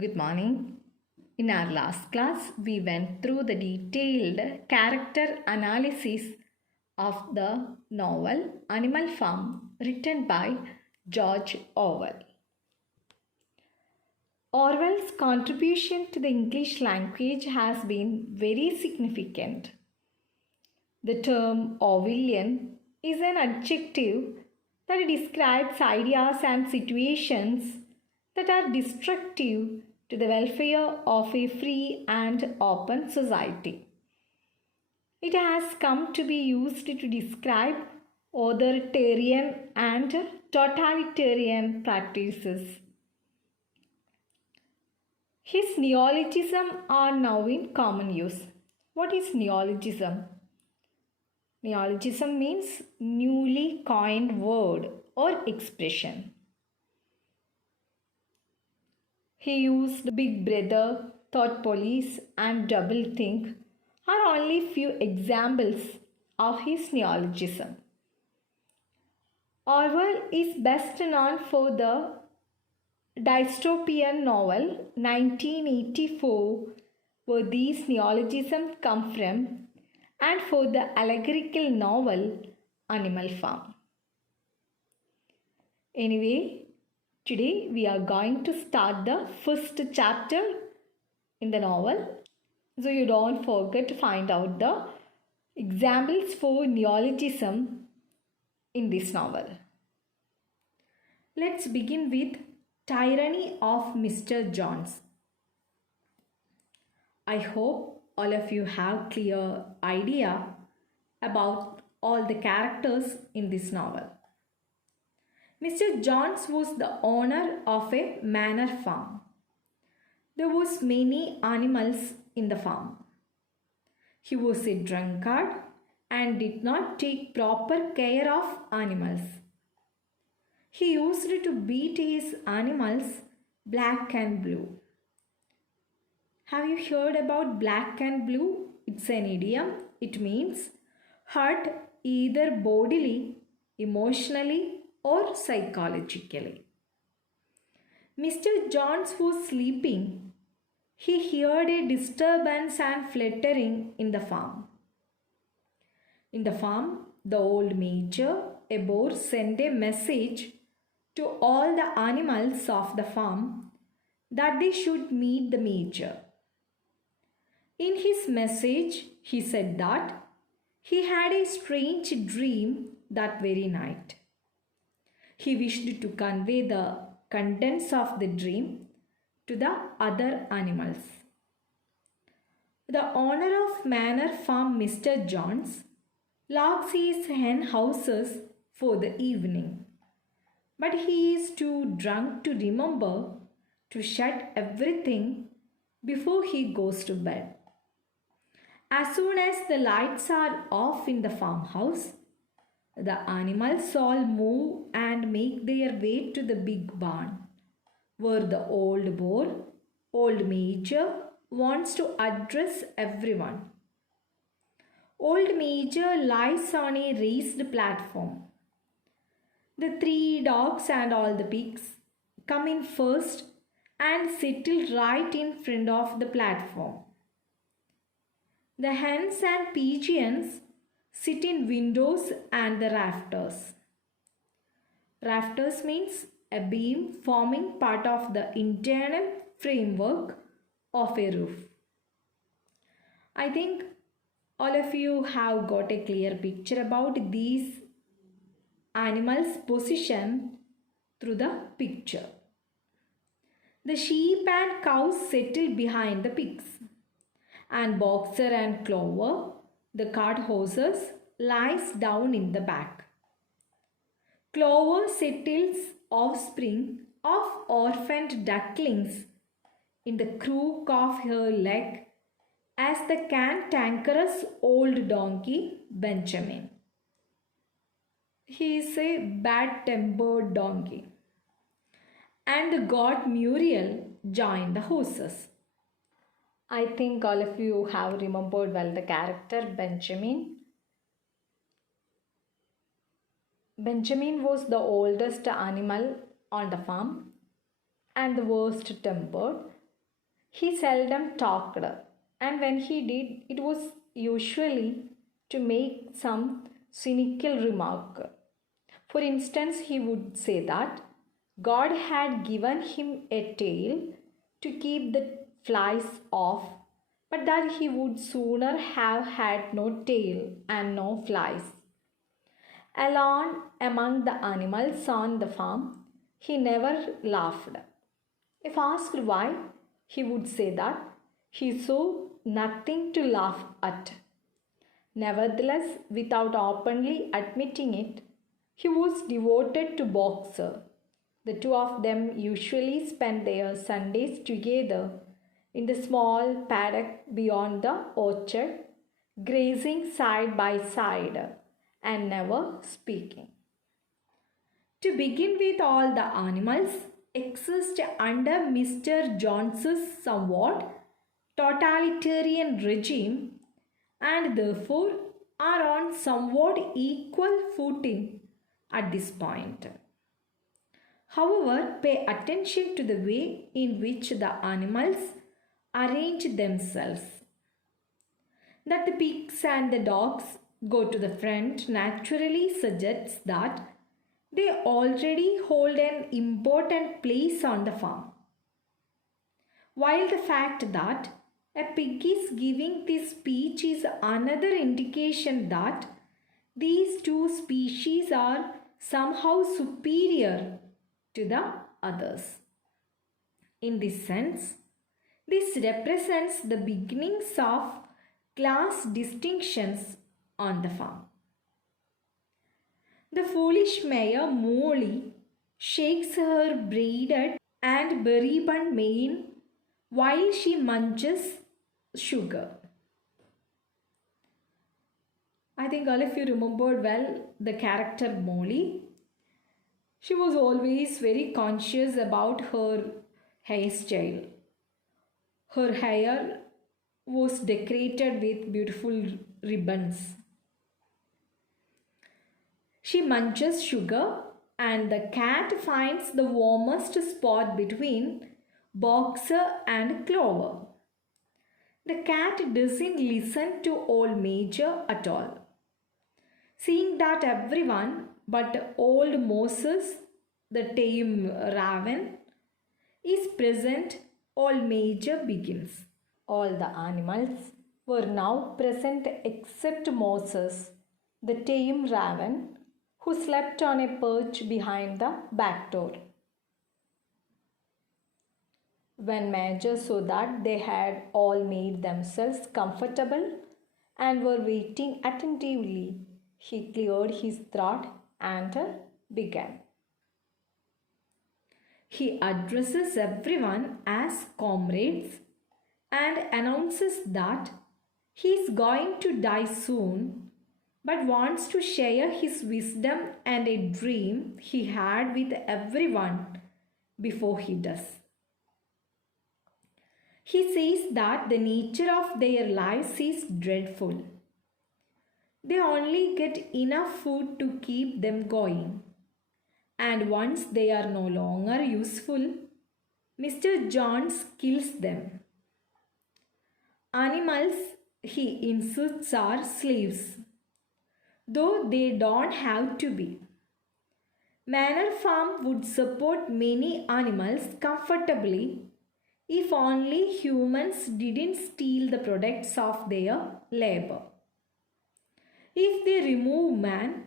Good morning. In our last class, we went through the detailed character analysis of the novel Animal Farm written by George Orwell. Orwell's contribution to the English language has been very significant. The term Orwellian is an adjective that describes ideas and situations that are destructive to the welfare of a free and open society. It has come to be used to describe authoritarian and totalitarian practices. His neologisms are now in common use. What is neologism? Neologism means newly coined word or expression. He used Big Brother, Thought Police, and Doublethink are only few examples of his neologism. Orwell is best known for the dystopian novel 1984, where these neologisms come from, and for the allegorical novel Animal Farm. Anyway, today we are going to start the first chapter in the novel. So you don't forget to find out the examples for neologism in this novel. Let's begin with Tyranny of Mr. Jones. I hope all of you have clear idea about all the characters in this novel. Mr. Jones was the owner of a manor farm. There was many animals in the farm. He was a drunkard and did not take proper care of animals. He used to beat his animals black and blue. Have you heard about black and blue? It's an idiom. It means hurt either bodily, emotionally, or psychologically. Mr. Jones was sleeping. He heard a disturbance and fluttering in the farm. In the farm, the old major above sent a message to all the animals of the farm that they should meet the major. In his message, he said that he had a strange dream that very night. He wished to convey the contents of the dream to the other animals. The owner of Manor Farm, Mr. Jones, locks his hen houses for the evening, but he is too drunk to remember to shut everything before he goes to bed. As soon as the lights are off in the farmhouse, the animals all move and make their way to the big barn, where the old major, wants to address everyone. Old Major lies on a raised platform. The three dogs and all the pigs come in first and settle right in front of the platform. The hens and pigeons sit in windows and the rafters. Rafters means a beam forming part of the internal framework of a roof. I think all of you have got a clear picture about these animals' position through the picture. The sheep and cows settle behind the pigs, and Boxer and Clover, the cart horses, lies down in the back. Clover settles offspring of orphaned ducklings in the crook of her leg as the cantankerous old donkey Benjamin. He is a bad-tempered donkey. And the god Muriel joined the horses. I think all of you have remembered well the character Benjamin. Benjamin was the oldest animal on the farm and the worst tempered He seldom talked, and when he did, it was usually to make some cynical remark. For instance, he would say that God had given him a tail to keep the flies off, but that he would sooner have had no tail and no flies. Alone among the animals on the farm, he never laughed. If asked why, he would say that he saw nothing to laugh at. Nevertheless, without openly admitting it, he was devoted to Boxer. The two of them usually spent their Sundays together in the small paddock beyond the orchard, grazing side by side and never speaking. To begin with, all the animals exist under Mr. Jones's somewhat totalitarian regime and therefore are on somewhat equal footing at this point. However, pay attention to the way in which the animals arrange themselves. That the pigs and the dogs go to the front naturally suggests that they already hold an important place on the farm. While the fact that a pig is giving this speech is another indication that these two species are somehow superior to the others. In this sense, this represents the beginnings of class distinctions on the farm. The foolish mare Molly shakes her braided and berry-bun mane while she munches sugar. I think all of you remembered well the character Molly. She was always very conscious about her hairstyle. Her hair was decorated with beautiful ribbons. She munches sugar and the cat finds the warmest spot between Boxer and Clover. The cat doesn't listen to old Major at all. Seeing that everyone but old Moses, the tame raven, is present, old Major begins. All the animals were now present except Moses, the tame raven, who slept on a perch behind the back door. When Major saw that they had all made themselves comfortable and were waiting attentively, he cleared his throat and began. He addresses everyone as comrades and announces that he is going to die soon but wants to share his wisdom and a dream he had with everyone before he does. He says that the nature of their lives is dreadful. They only get enough food to keep them going, and once they are no longer useful, Mr. Jones kills them. Animals, he insists, are slaves, though they don't have to be. Manor Farm would support many animals comfortably if only humans didn't steal the products of their labor. If they remove man,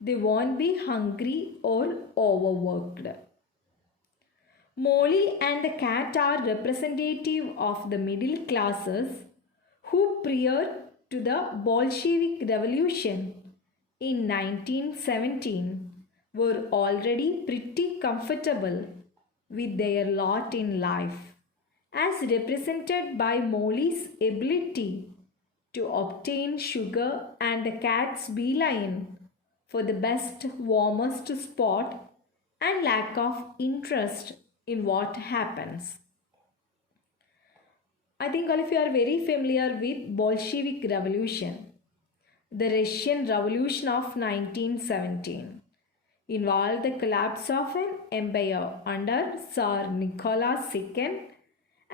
they won't be hungry or overworked. Molly and the cat are representative of the middle classes who prior to the Bolshevik Revolution in 1917 were already pretty comfortable with their lot in life, as represented by Molly's ability to obtain sugar and the cat's beeline for the best, warmest spot and lack of interest in what happens. I think all of you are very familiar with Bolshevik Revolution. The Russian Revolution of 1917 involved the collapse of an empire under Tsar Nicholas II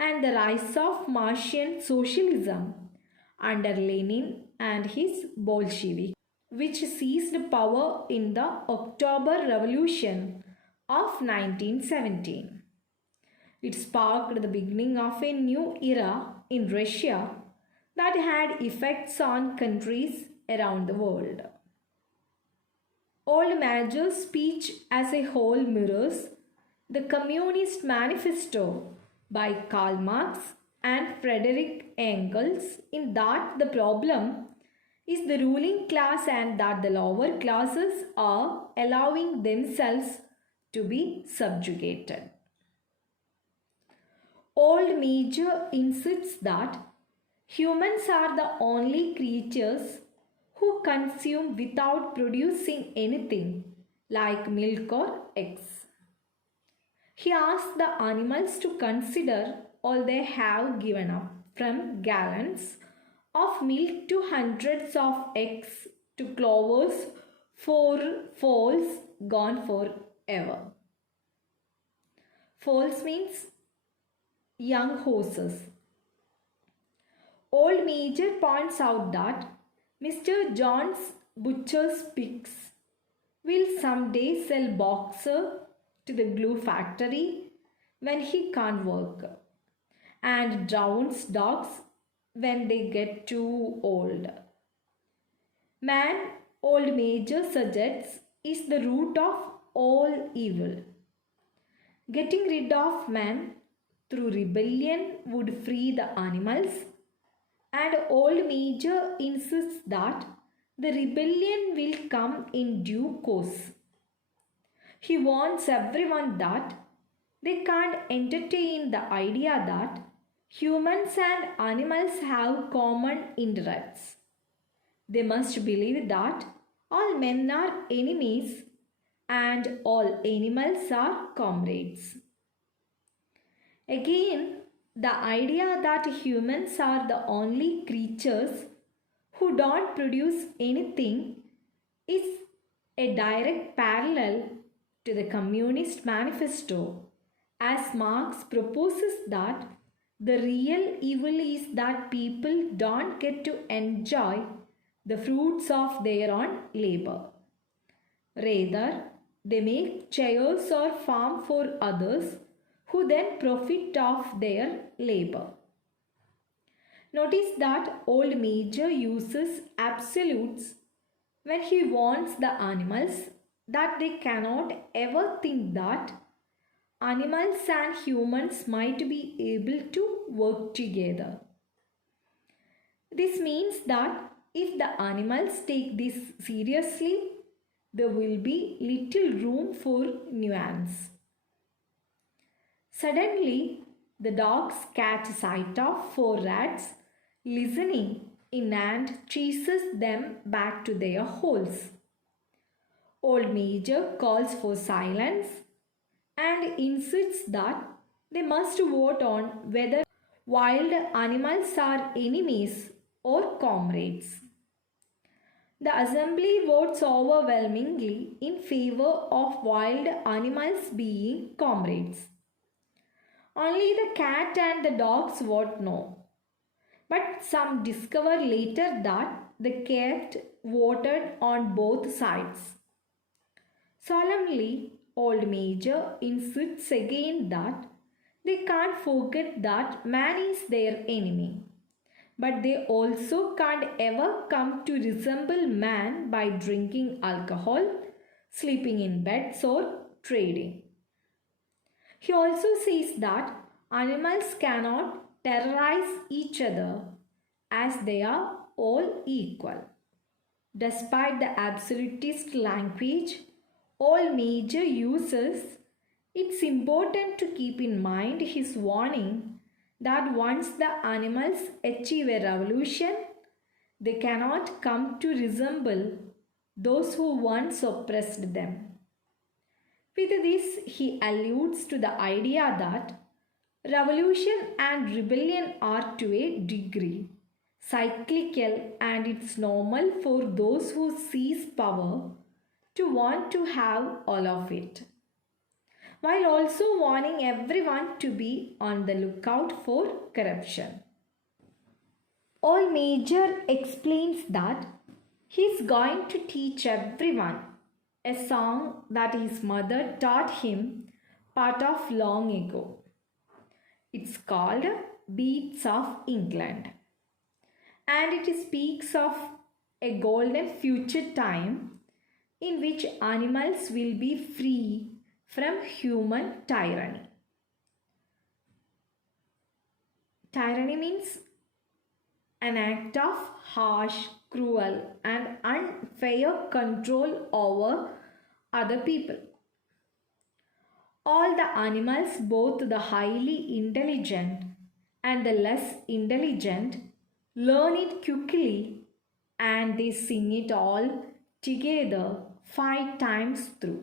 and the rise of Martian socialism under Lenin and his Bolsheviks, which seized power in the October Revolution of 1917. It sparked the beginning of a new era in Russia that had effects on countries around the world. Old Major's speech as a whole mirrors the Communist Manifesto by Karl Marx and Frederick Engels in that the problem is the ruling class and that the lower classes are allowing themselves to be subjugated. Old Major insists that humans are the only creatures who consume without producing anything like milk or eggs. He asks the animals to consider all they have given up, from gallons of milk to hundreds of eggs to clovers for foals gone forever. Foals means young horses. Old Major points out that Mr. John's butcher's pigs will someday sell Boxer to the glue factory when he can't work, and Brown's dogs when they get too old. Man, Old Major suggests, is the root of all evil. Getting rid of man through rebellion would free the animals, and Old Major insists that the rebellion will come in due course. He warns everyone that they can't entertain the idea that humans and animals have common interests. They must believe that all men are enemies and all animals are comrades. Again, the idea that humans are the only creatures who don't produce anything is a direct parallel to the Communist Manifesto, as Marx proposes that the real evil is that people don't get to enjoy the fruits of their own labor. Rather, they make chairs or farm for others who then profit of their labor. Notice that Old Major uses absolutes when he warns the animals that they cannot ever think that animals and humans might be able to work together. This means that if the animals take this seriously, there will be little room for nuance. Suddenly, the dogs catch sight of four rats listening in and chases them back to their holes. Old Major calls for silence and insists that they must vote on whether wild animals are enemies or comrades. The assembly votes overwhelmingly in favor of wild animals being comrades. Only the cat and the dogs vote no. But some discover later that the cat voted on both sides. Solemnly, Old Major insists again that they can't forget that man is their enemy. But they also can't ever come to resemble man by drinking alcohol, sleeping in beds, or trading. He also says that animals cannot terrorize each other as they are all equal. Despite the absolutist language Old Major uses, it's important to keep in mind his warning that once the animals achieve a revolution, they cannot come to resemble those who once oppressed them. With this, he alludes to the idea that revolution and rebellion are to a degree cyclical, and it's normal for those who seize power to want to have all of it. while also warning everyone to be on the lookout for corruption. Old Major explains that he is going to teach everyone a song that his mother taught him part of long ago. It's called Beats of England, and it speaks of a golden future time in which animals will be free from human tyranny. Tyranny means an act of harsh, cruel, and unfair control over other people. All the animals, both the highly intelligent and the less intelligent, learn it quickly, and they sing it all together 5 times through.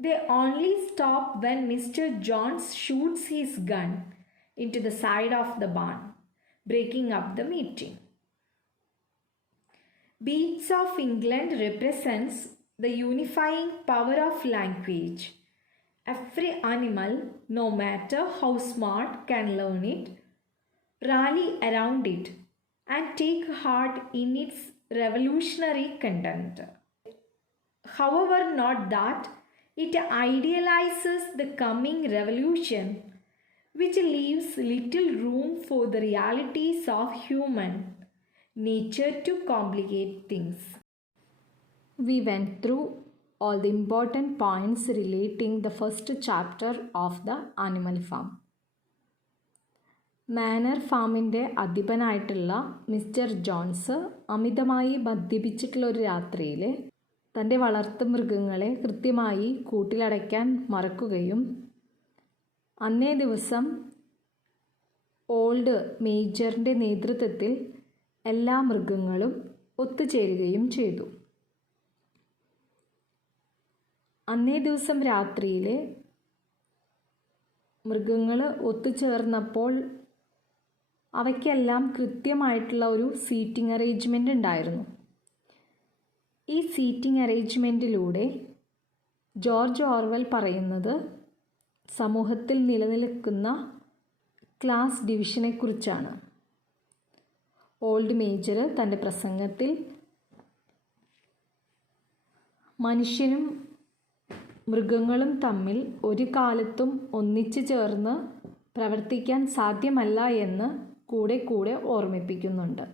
They only stop when Mr. Jones shoots his gun into the side of the barn, breaking up the meeting. Beats of England represents the unifying power of language. Every animal, no matter how smart, can learn it, rally around it, and take heart in its revolutionary content. However, not that it idealizes the coming revolution, which leaves little room for the realities of human nature to complicate things. We went through all the important points relating the first chapter of the Animal Farm. Manor ഫാമിൻ്റെ അധിപനായിട്ടുള്ള mister John's അമിതമായി മദ്യപിച്ചിട്ടുള്ള ഒരു രാത്രിയിൽ തൻ്റെ വളർത്തു മൃഗങ്ങളെ കൃത്യമായി കൂട്ടിലടയ്ക്കാൻ മറക്കുകയും അന്നേ ദിവസം ഓൾഡ് മേജറിൻ്റെ നേതൃത്വത്തിൽ എല്ലാ മൃഗങ്ങളും ഒത്തുചേരുകയും ചെയ്തു. അന്നേ ദിവസം രാത്രിയിൽ മൃഗങ്ങൾ ഒത്തുചേർന്നപ്പോൾ അവയ്ക്കെല്ലാം കൃത്യമായിട്ടുള്ള ഒരു സീറ്റിംഗ് അറേഞ്ച്മെൻ്റ് ഉണ്ടായിരുന്നു. ഈ സീറ്റിംഗ് അറേഞ്ച്മെൻറ്റിലൂടെ ജോർജ് ഓർവെൽ പറയുന്നത് സമൂഹത്തിൽ നിലനിൽക്കുന്ന ക്ലാസ് ഡിവിഷനെക്കുറിച്ചാണ്. ഓൾഡ് മേജർ തൻ്റെ പ്രസംഗത്തിൽ മനുഷ്യനും മൃഗങ്ങളും തമ്മിൽ ഒരു കാലത്തും ഒന്നിച്ചു ചേർന്ന് പ്രവർത്തിക്കാൻ സാധ്യമല്ല എന്ന് കൂടെ ഓർമ്മിപ്പിക്കുന്നുണ്ട്.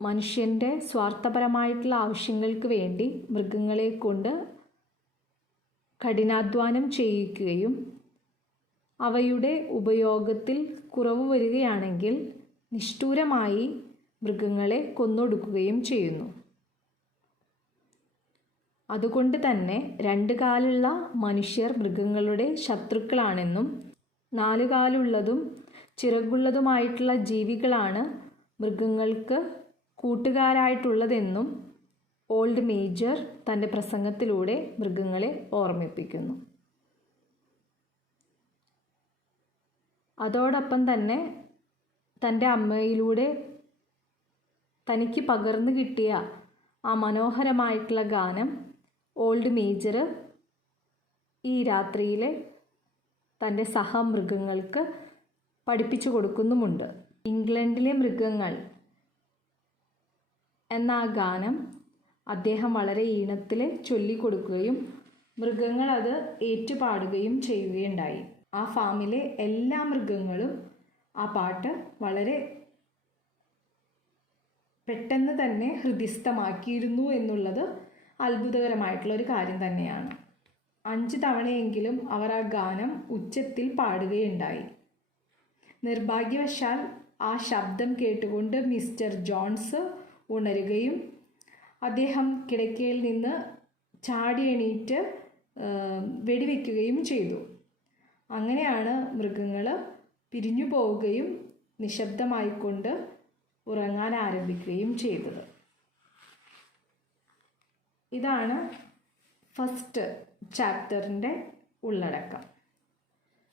മനുഷ്യൻ്റെ സ്വാർത്ഥപരമായിട്ടുള്ള ആവശ്യങ്ങൾക്ക് വേണ്ടി മൃഗങ്ങളെ കൊണ്ട് കഠിനാധ്വാനം ചെയ്യിക്കുകയും അവയുടെ ഉപയോഗത്തിൽ കുറവ് വരികയാണെങ്കിൽ നിഷ്ഠൂരമായി മൃഗങ്ങളെ കൊന്നൊടുക്കുകയും ചെയ്യുന്നു. അതുകൊണ്ട് തന്നെ 2 കാലുള്ള മനുഷ്യർ മൃഗങ്ങളുടെ ശത്രുക്കളാണെന്നും 4 കാലുള്ളതും ചിറകുള്ളതുമായിട്ടുള്ള ജീവികളാണ് മൃഗങ്ങൾക്ക് കൂട്ടുകാരായിട്ടുള്ളതെന്നും ഓൾഡ് മേജർ തൻ്റെ പ്രസംഗത്തിലൂടെ മൃഗങ്ങളെ ഓർമ്മിപ്പിക്കുന്നു. അതോടൊപ്പം തന്നെ തൻ്റെ അമ്മയിലൂടെ തനിക്ക് പകർന്നു കിട്ടിയ ആ മനോഹരമായിട്ടുള്ള ഗാനം ഓൾഡ് മേജർ ഈ രാത്രിയിലെ തൻ്റെ സഹമൃഗങ്ങൾക്ക് പഠിപ്പിച്ചു കൊടുക്കുന്നുമുണ്ട്. ഇംഗ്ലണ്ടിലെ മൃഗങ്ങൾ എന്ന ആ ഗാനം അദ്ദേഹം വളരെ ഈണത്തിൽ ചൊല്ലിക്കൊടുക്കുകയും മൃഗങ്ങൾ അത് ഏറ്റുപാടുകയും ചെയ്യുകയുണ്ടായി. ആ ഫാമിലെ എല്ലാ മൃഗങ്ങളും ആ പാട്ട് വളരെ പെട്ടെന്ന് തന്നെ ഹൃദിസ്ഥമാക്കിയിരുന്നു എന്നുള്ളത് അത്ഭുതകരമായിട്ടുള്ളൊരു കാര്യം തന്നെയാണ്. 5 തവണയെങ്കിലും അവർ ആ ഗാനം ഉച്ചത്തിൽ പാടുകയുണ്ടായി. നിർഭാഗ്യവശാൽ ആ ശബ്ദം കേട്ടുകൊണ്ട് മിസ്റ്റർ ജോൺസ് ഉണരുകയും അദ്ദേഹം കിടക്കയിൽ നിന്ന് ചാടി എണീറ്റ് വെടിവെക്കുകയും ചെയ്തു. അങ്ങനെയാണ് മൃഗങ്ങൾ പിരിഞ്ഞു പോവുകയും നിശബ്ദമായിക്കൊണ്ട് ഉറങ്ങാൻ ആരംഭിക്കുകയും ചെയ്തത്. ഇതാണ് ഫസ്റ്റ് ചാപ്റ്ററിൻ്റെ ഉള്ളടക്കം.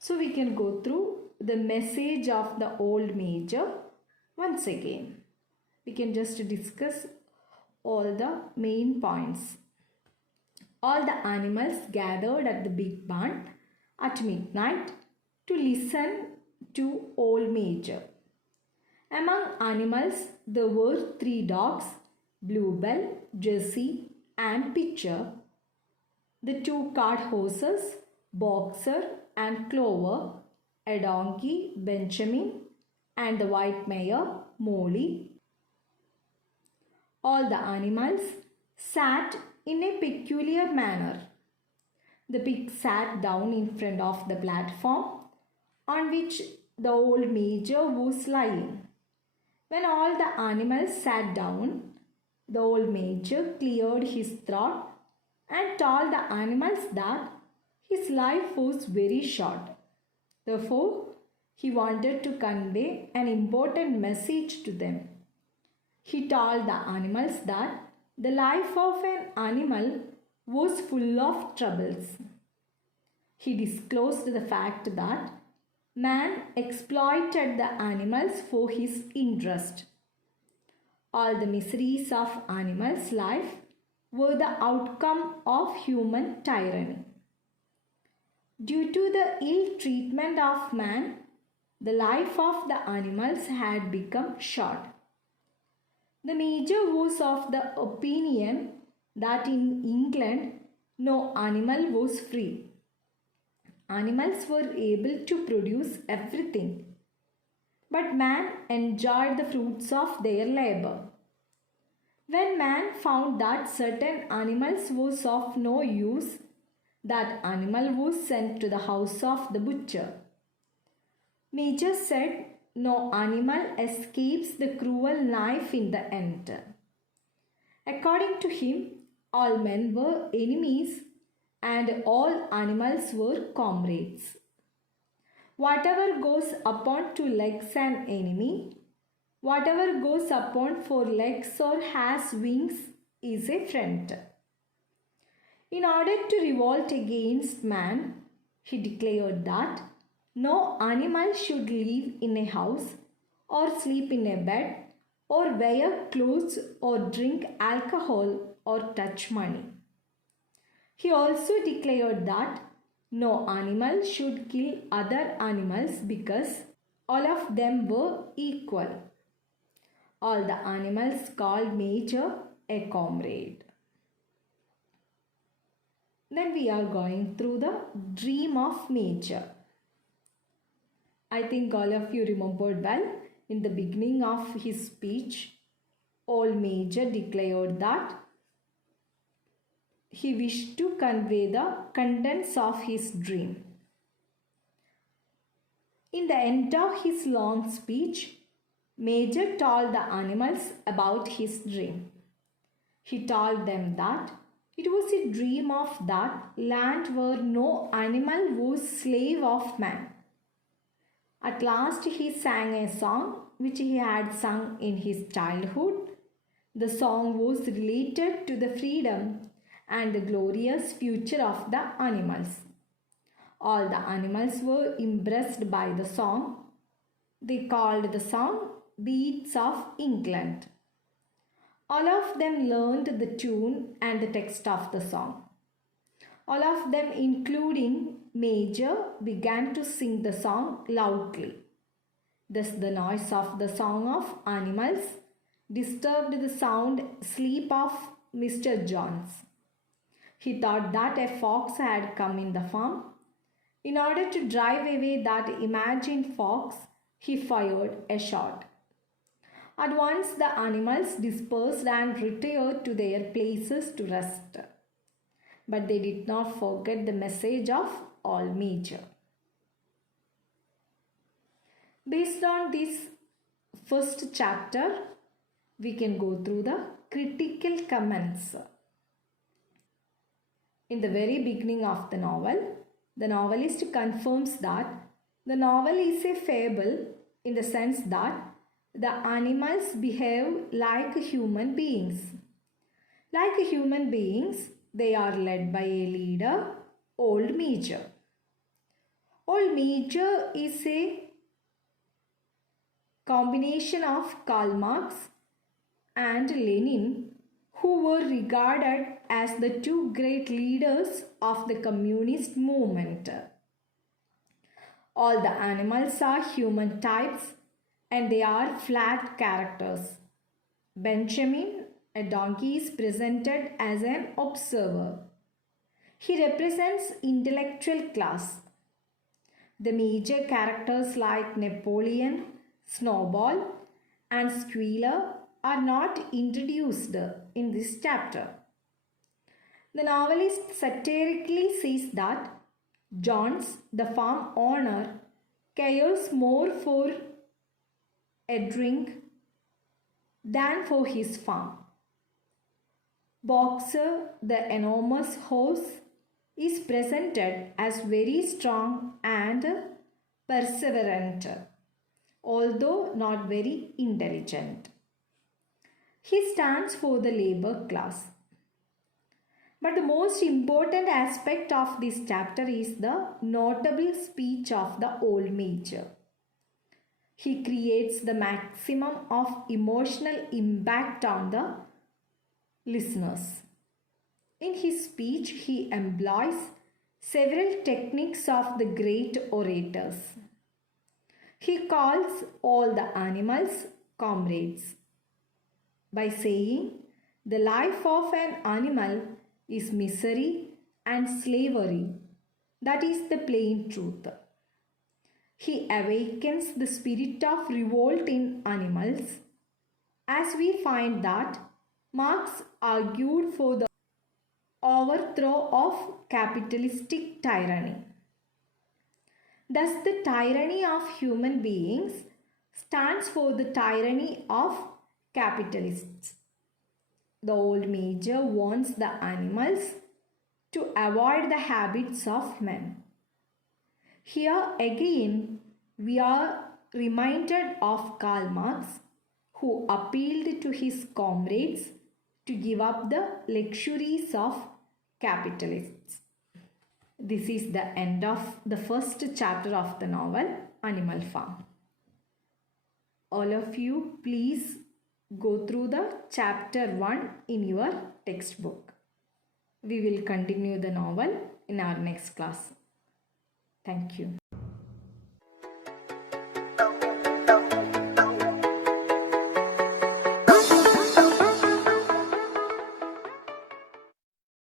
So we can go through the message of the old major once again. We can just discuss all the main points. All the animals gathered at the big barn at midnight to listen to old Major. Among animals, there were 3 dogs, Bluebell, Jessie, and Pitcher, the 2 cart horses, Boxer and Clover, a donkey, Benjamin, and the white mare, Molly. All the animals sat in a peculiar manner. The pig sat down in front of the platform on which the old Major was lying. When all the animals sat down, the old Major cleared his throat and told the animals that his life was very short. Therefore, he wanted to convey an important message to them. He told the animals that the life of an animal was full of troubles. He disclosed the fact that man exploited the animals for his interest. All the miseries of animals' life were the outcome of human tyranny. Due to the ill treatment of man, the life of the animals had become short. The Major was of the opinion that in England no animal was free. Animals were able to produce everything, but man enjoyed the fruits of their labor. When man found that certain animals was of no use, that animal was sent to the house of the butcher. Major said, no animal escapes the cruel knife in the end. According to him, all men were enemies and all animals were comrades. Whatever goes upon 2 legs an enemy, whatever goes upon 4 legs or has wings is a friend. In order to revolt against man, he declared that no animal should live in a house or sleep in a bed or wear clothes or drink alcohol or touch money. He also declared that no animal should kill other animals because all of them were equal. All the animals called Major a comrade. Then we are going through the dream of Major. I think all of you remembered well. In the beginning of his speech, old Major declared that he wished to convey the contents of his dream. In the end of his long speech, Major told the animals about his dream. He told them that it was a dream of that land where no animal was slave of man. At last he sang a song which he had sung in his childhood. The song was related to the freedom and the glorious future of the animals. All the animals were impressed by the song. They called the song Beats of England. All of them learned the tune and the text of the song. All of them, including Major, began to sing the song loudly. Thus the noise of the song of animals disturbed the sound sleep of Mr. Jones. He thought that a fox had come in the farm. In order to drive away that imagined fox, he fired a shot. At once the animals dispersed and retired to their places to rest. But they did not forget the message of old Major. Based on this first chapter, we can go through the critical comments. In the very beginning of the novelist confirms that the novel is a fable in the sense that the animals behave like human beings. Like human beings, they are led by a leader, old Major. Old Major is a combination of Karl Marx and Lenin, who were regarded as the two great leaders of the communist movement. All the animals are human types and they are flat characters. Benjamin, a donkey, is presented as an observer. He represents intellectual class. The major characters like Napoleon, Snowball, and Squealer are not introduced in this chapter. The novelist satirically says that Jones, the farm owner, cares more for a drink than for his farm. Boxer, the enormous horse, is presented as very strong and perseverant, although not very intelligent. He stands for the labor class. But the most important aspect of this chapter is the notable speech of the old major. He creates the maximum of emotional impact on the listeners. In his speech, he employs several techniques of the great orators. He calls all the animals comrades by saying the life of an animal is misery and slavery. That is the plain truth. He awakens the spirit of revolt in animals, as we find that Marx argued for the overthrow of capitalistic tyranny. Thus, the tyranny of human beings stands for the tyranny of capitalists. The old major wants the animals to avoid the habits of men. Here again, we are reminded of Karl Marx, who appealed to his comrades to give up the luxuries of capitalists. This is the end of the first chapter of the novel Animal Farm. All of you, please go through the chapter 1 in your textbook. We will continue the novel in our next class. Thank you.